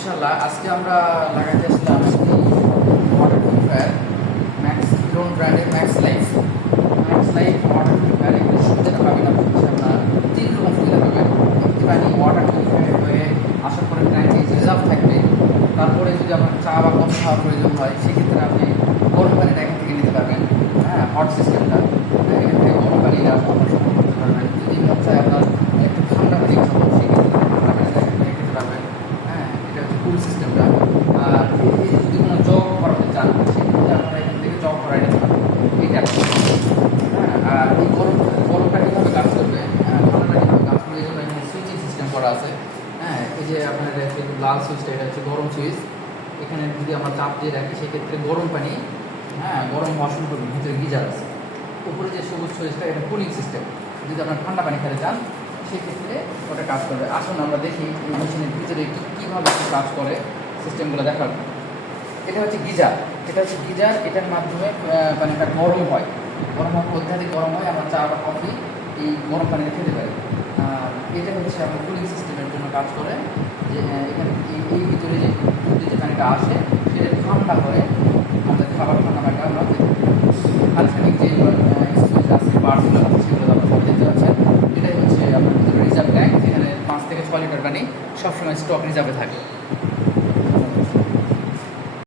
ইনশাল্লাহ আজকে আমরা লাগাইতে আসলাম ওয়াটার পিউরিফায়ার ম্যাক্স লোন ব্র্যান্ডের ম্যাক্স লাইফ ওয়াটার পিউরিফায়ার। এগুলো সুবিধাটা পাবেন আপনি হচ্ছে আপনার 3 রকম সুবিধা পাবেন। একটি পানি ওয়াটার পিউরিফায়ার হয়ে আসার পরে ট্যাঙ্কে রিজার্ভ থাকবে। তারপরে যদি আপনার চা বা কফি খাওয়ার প্রয়োজন হয় সেক্ষেত্রে আপনি গরম পানিটা এখান থেকে নিতে পারবেন। হ্যাঁ, হট সিস্টেমটা এখান থেকে গরম পানিটা আপনার সংগ্রহ করতে পারবেন। যদি মন চায় আপনার একটু ঠান্ডা পানি খাবো সেক্ষেত্রে ঠান্ডা পানিটা এখান থেকে খেতে পারবেন। হ্যাঁ, এটা হচ্ছে কুল সিস্টেমটা। আর এই যদি কোনো জগ করাতে চান সেক্ষেত্রে আপনারা এখান থেকে জগ করাই নিতে পারবেন এইটা। হ্যাঁ, আর এই গরমটা কীভাবে কাজ করবে, ঠান্ডাটা কীভাবে কাজ করবে, এই জন্য এখানে সুইচিং সিস্টেম করা আছে। হ্যাঁ, এই যে আপনার লাল সুইচটা এটা হচ্ছে গরম সুইচ। এখানে যদি আমরা চাপ দিয়ে রাখি সেক্ষেত্রে গরম পানি, হ্যাঁ, গরম হওয়া শুরু করবে। ভিতরে গিজার আছে। উপরে যে সবুজ সুইচটা এটা কুলিং সিস্টেম। যদি আপনার ঠান্ডা পানি খেতে চান সেক্ষেত্রে ওটা কাজ করবে। আসুন আমরা দেখি এই মেশিনের ভিতরে কীভাবে কাজ করে সিস্টেমগুলো দেখার। এটা হচ্ছে গিজার। এটার মাধ্যমে পানিটা গরম হয়। অত্যাধিক গরম হয়, আমরা চা বা কফি এই গরম পানিতে খেতে পারি। আর এটা হচ্ছে আপনার কুলিং সিস্টেমের জন্য কাজ করে। যে এখানে এই ভিতরে যে পানিটা আসে সেটা ঠান্ডা হয়ে আমাদের খাবার ঠান্ডা পানিটা আমরা খেতে পারি। আনুষ্ঠানিক যে স্টোরেজ আছে, পার্সগুলো আছে সেগুলো আপনারা দেখতে পাচ্ছেন। এটাই হচ্ছে আপনার ভিতরে রিজার্ভ ট্যাঙ্ক, যেখানে 5 থেকে 6 লিটার পানি সবসময় স্টক রিজার্ভে থাকে।